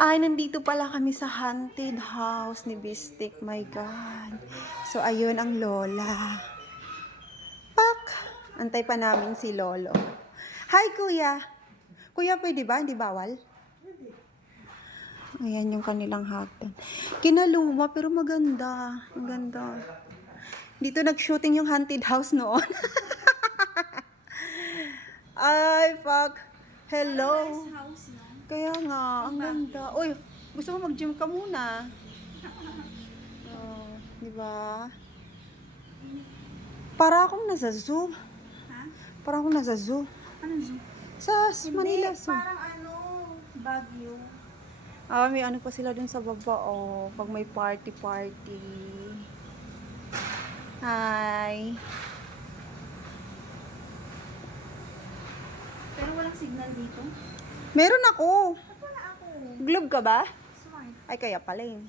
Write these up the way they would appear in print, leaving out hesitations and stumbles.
Ay, nandito pala kami sa haunted house ni Bistik. My God. So, ayun ang lola. Pak! Antay pa namin si Lolo. Hi, Kuya! Kuya, pwede ba? Hindi bawal? Ayan yung kanilang hagdan. Kinaluma, pero maganda. Ang ganda. Dito nag-shooting yung haunted house noon. Ay, fuck. Hello. Kaya nga, ang ganda. Uy, gusto mo mag-gym ka muna? Oh, di ba? Para akong nasa zoo. Ha? Para akong nasa zoo. Ano zoo? Sa Manila Zoo. Parang ano, Baguio. Ah, may ano pa sila dun sa baba, oh. Pag may party-party. Hi. Pero walang signal dito. Meron ako. Wala ako. Globe ka ba? Smart. Ay, kaya pala yun.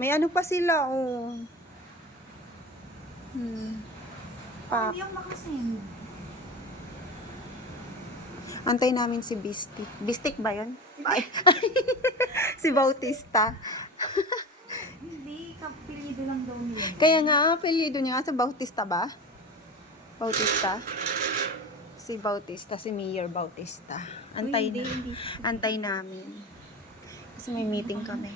May ano pa sila, oh. Pak. Hindi ako makasend. Antay namin si Bistik. Bistik ba yun? Ay. Si Bautista. Hindi, kapilido lang daw nila. Kaya nga, apelyido niya sa Bautista ba? Bautista? Si Bautista, si Mayor Bautista. Antay Uy, na. hindi. Antay namin. Kasi may meeting kami.